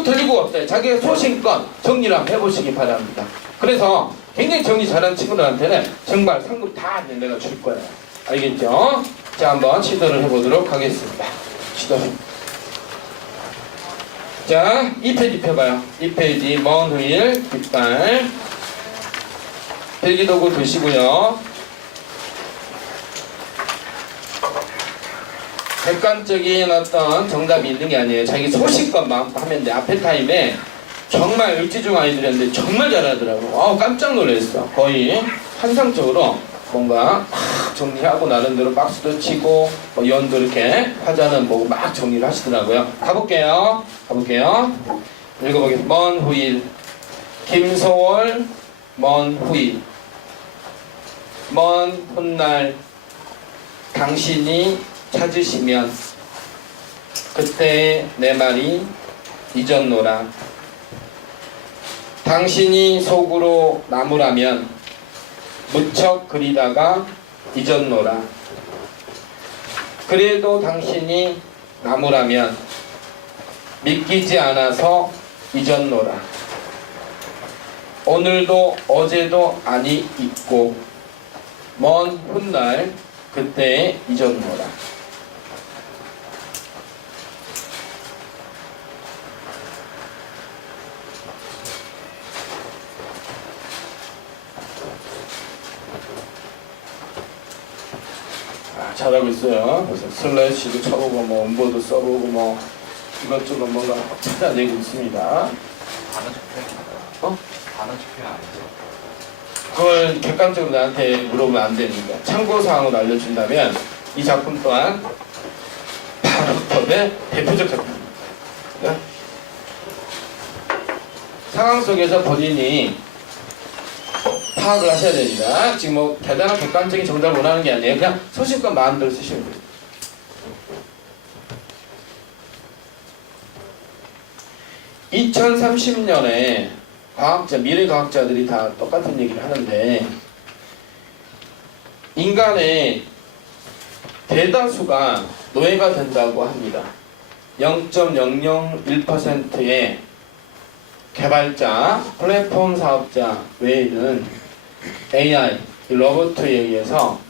틀리고 없어요. 자기의 소신껏 정리를 한번 해보시기 바랍니다. 그래서 굉장히 정리 잘하는 친구들한테는 정말 상금 다 내가 줄 거예요. 알겠죠? 자, 한번 시도를 해보도록 하겠습니다. 시도. 자, 2페이지 펴봐요. 2페이지 먼 후일 깃발. 필기도구 드시고요. 객관적인 어떤 정답이 있는 게 아니에요. 자기 소신껏 마음껏 하면 돼. 앞에 타임에 정말 을지중 아이들이었는데 정말 잘하더라고. 깜짝 놀랐어. 거의 환상적으로 뭔가 막 정리하고 나름대로 박스도 치고 뭐 연도 이렇게 화자는 뭐 막 정리를 하시더라고요. 가볼게요. 읽어보겠습니다. 먼 후일. 김소월 먼 후일. 먼 훗날 당신이 찾으시면 그때 내 말이 잊었노라. 당신이 속으로 나무라면 무척 그리다가 잊었노라. 그래도 당신이 나무라면 믿기지 않아서 잊었노라. 오늘도 어제도 아니 잊고 먼 훗날 그때 잊었노라. 잘하고 있어요. 그래서 슬래시도 쳐보고 뭐 음보도 써보고 뭐 이것저것 뭔가 찾아내고 있습니다. 단어 집회? 단어 집회 아니죠? 그걸 객관적으로 나한테 물어보면 안 되니까 참고사항을 알려준다면 이 작품 또한 바로톱의 대표적 작품입니다. 네? 상황 속에서 본인이 파악을 하셔야 됩니다. 지금 뭐 대단한 객관적인 정답을 원하는 게 아니에요. 그냥 소신껏 마음대로 쓰시면 돼요. (2030년에) 과학자, 미래과학자들이 다 똑같은 얘기를 하는데 인간의 대다수가 노예가 된다고 합니다. 0.001%의 개발자, 플랫폼 사업자 외에는 AI, 로봇에 의해서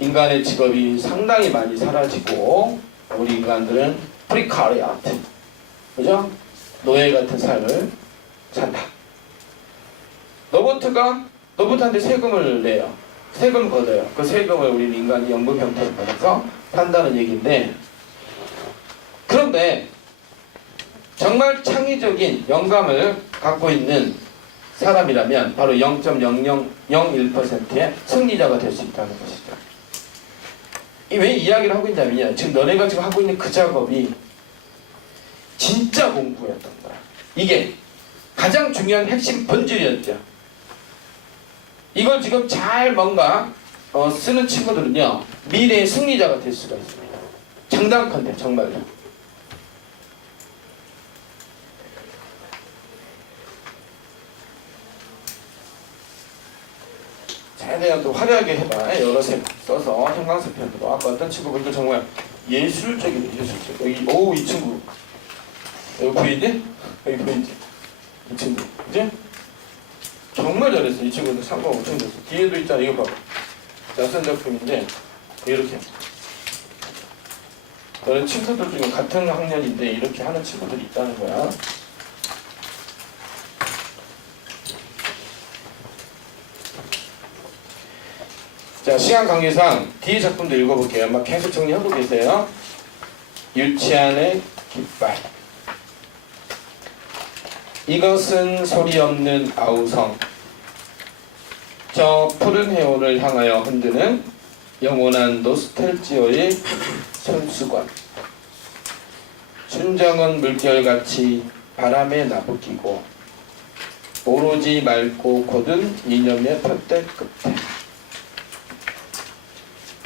인간의 직업이 상당히 많이 사라지고 우리 인간들은 프리카리아트, 그죠? 노예 같은 삶을 산다. 로봇한테 세금을 내요. 세금 걷어요. 그 세금을 우리 인간이 연금 형태로 받아서 판다는 얘기인데, 그런데 정말 창의적인 영감을 갖고 있는 사람이라면 바로 0.0001%의 승리자가 될 수 있다는 것이죠. 왜 이야기를 하고 있냐면요, 지금 너네가 지금 하고 있는 그 작업이 진짜 공부였던 거야. 이게 가장 중요한 핵심 본질이었죠. 이걸 지금 잘 뭔가 쓰는 친구들은요, 미래의 승리자가 될 수가 있습니다. 장담컨대 정말로. 최대한 또 화려하게 해봐. 여러 색 써서 형광색 펜으로. 아까 어떤 친구 보니까 정말 예술적이네. 예술적. 여기 이 친구 여기 보이지? 여기 보이지? 이 친구 그지? 정말 잘했어. 이 친구는 상관 엄청 됐어. 뒤에도 있잖아. 이거 봐봐. 낯선 작품인데 이렇게 너네 친구들 중에 같은 학년인데 이렇게 하는 친구들이 있다는 거야. 자, 시간 관계상 뒤에 작품도 읽어볼게요. 아마 계속 정리하고 계세요. 유치한의 깃발. 이것은 소리 없는 아우성. 저 푸른 해오를 향하여 흔드는 영원한 노스텔지오의 손수건. 순정은 물결같이 바람에 나부끼고 오로지 맑고 곧은 이념의 푯대 끝에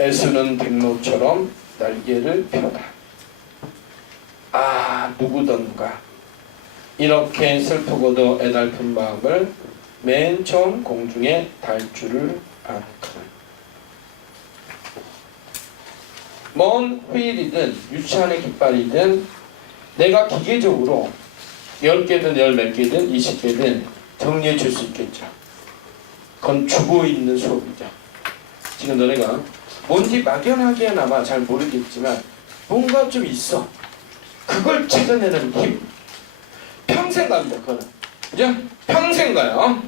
애수는 백로처럼 날개를 펴다. 아, 누구던가 이렇게 슬프고도 애달픈 마음을 맨 처음 공중에 달 줄을 아는가. 먼 후일이든 유치한의 깃발이든 내가 기계적으로 10개든 10몇 개든 20개든 정리해 줄 수 있겠죠. 그건 주고 있는 수업이죠. 지금 너네가 뭔지 막연하게나마 잘 모르겠지만 뭔가 좀 있어. 그걸 찾아내는 힘. 평생 갑니다. 그거는. 그죠? 평생 가요.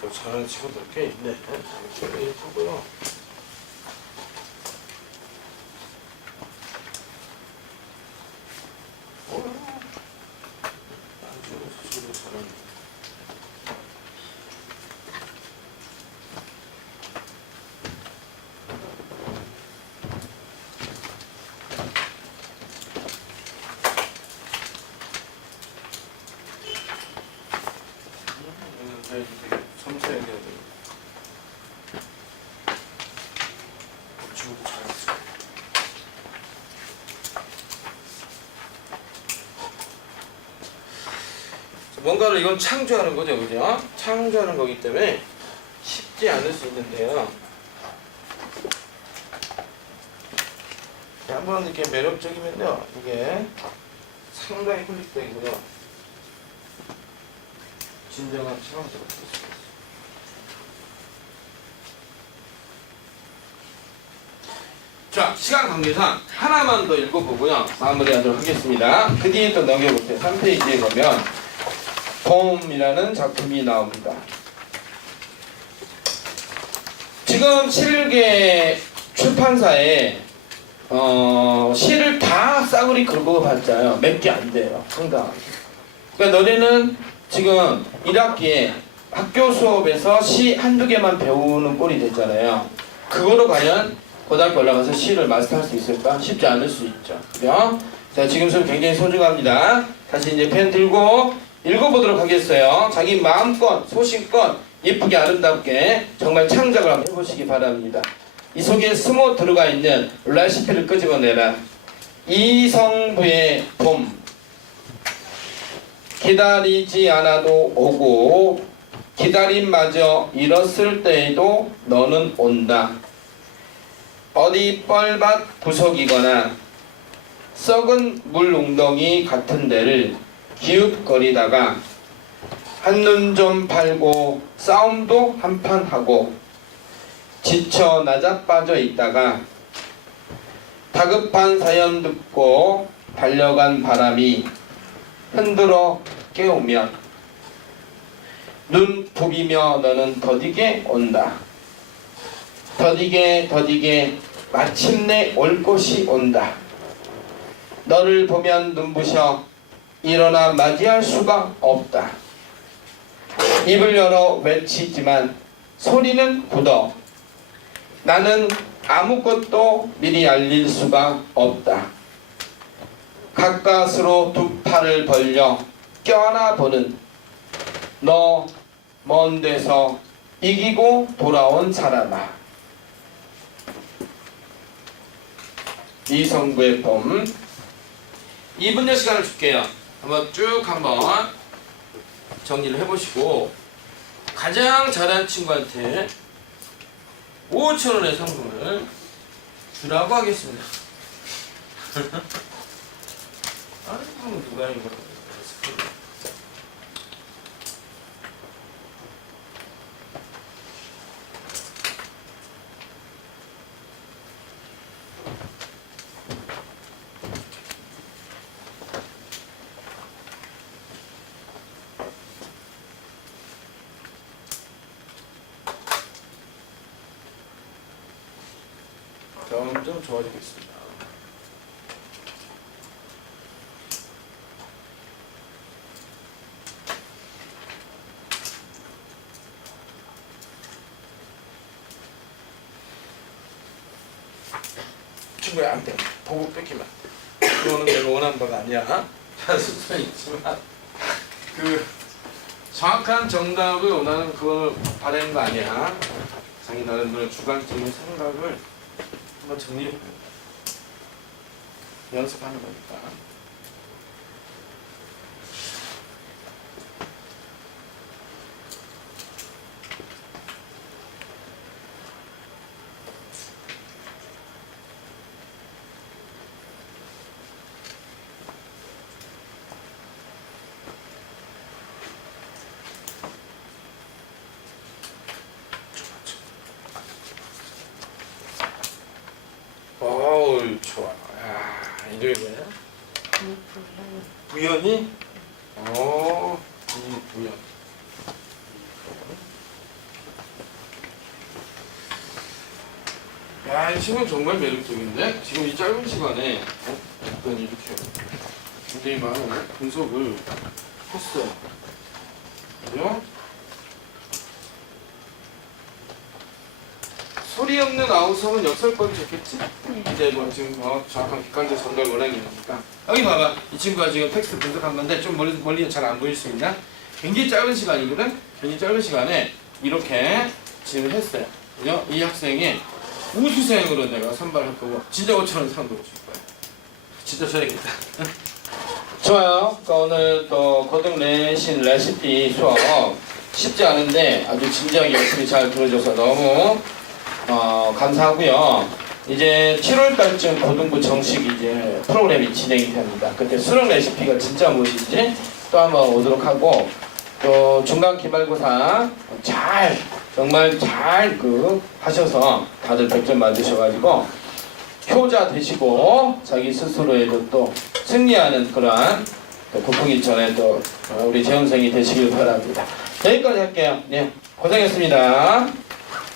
또 잘하는 친구들 꽤 있네. 꽤 예쁘고요. 아주 잘하네. 섬세하게 해야 돼요. 친구도 잘했어. 뭔가를 이건 창조하는 거죠, 그죠? 창조하는 거기 때문에 쉽지 않을 수 있는데요. 한번 이렇게 매력적이면요, 이게 상당히 홀릭되고요. 진정한 창조가 될 수 있어요. 자, 시간 관계상 하나만 더 읽어보고요. 마무리하도록 하겠습니다. 그 뒤에 또 넘겨볼게요. 3페이지에 보면 봄이라는 작품이 나옵니다. 지금 실계 출판사에 시를 다 싸그리 긁어봤자요. 몇 개 안 돼요. 상당하게. 그러니까 너네는 지금 1학기에 학교 수업에서 시 한두 개만 배우는 꼴이 됐잖아요. 그거로 과연 고등학교 올라가서 시를 마스터할 수 있을까? 쉽지 않을 수 있죠. 그죠? 자, 지금 수업 굉장히 소중합니다. 다시 이제 펜 들고 읽어보도록 하겠어요. 자기 마음껏, 소신껏, 예쁘게 아름답게 정말 창작을 한번 해보시기 바랍니다. 이 속에 숨어 들어가 있는 레시피를 끄집어내라. 이성부의 봄. 기다리지 않아도 오고 기다림마저 잃었을 때에도 너는 온다. 어디 뻘밭 구석이거나 썩은 물웅덩이 같은 데를 기웃거리다가 한눈 좀 팔고 싸움도 한판 하고 지쳐 나자빠져 있다가 다급한 사연 듣고 달려간 바람이 흔들어 깨우면 눈 부비며 너는 더디게 온다. 더디게 더디게 마침내 올 곳이 온다. 너를 보면 눈부셔 일어나 맞이할 수가 없다. 입을 열어 외치지만 소리는 굳어. 나는 아무것도 미리 알릴 수가 없다. 가까스로 두 팔을 벌려 껴안아 보는 너 먼 데서 이기고 돌아온 사람아. 이성부의 봄. 2분여 시간을 줄게요. 한번 쭉 한번 정리를 해보시고 가장 잘한 친구한테 5,000원의 상품을 주라고 하겠습니다. 아이고 누가 이거 점점 좋아지겠습니다. 친구야 안 돼. 보고 뺏기면 그거는 내가 원하는 바가 아니야. 잘 수는 있지만 그 정확한 정답을 원하는 그걸 바라는 거 아니야. 자기 나름대로 주관적인 생각을 한번 정리해 연습하는 거니까. 어우 좋아. 야, 이름이 뭐야? 부연이? 이부연. 야, 이 친구는 정말 매력적인데? 지금 이 짧은 시간에 일단 이렇게 굉장히 많은 분석을 했어요. 그죠? 소리 없는 아우성은 역설법이 좋겠지? 이제 뭐 지금 정확한 객관적 전달 원행이니까 여기 봐봐. 이 친구가 지금 텍스트 분석한 건데 좀 멀리 잘 안 보일 수 있나? 굉장히 짧은 시간이거든? 굉장히 짧은 시간에 이렇게 지금 했어요. 그죠? 이 학생이 우수생으로 내가 선발할 거고 진짜 5,000원 상도 줄 거야. 진짜 줘야겠다. 좋아요. 그러니까 오늘 또 고등 내신 레시피 수업 쉽지 않은데 아주 진지하게 열심히 잘 들어줘서 너무 감사하고요. 이제 7월달쯤 고등부 정식 이제 프로그램이 진행이 됩니다. 그때 수능 레시피가 진짜 무엇인지 또 한번 오도록 하고 또 중간 기말고사 정말 잘 하셔서 다들 100점 맞으셔가지고 효자 되시고 자기 스스로에도 또 승리하는 그러한 국풍이천에 또 우리 재훈생이 되시길 바랍니다. 여기까지 할게요. 네, 고생했습니다.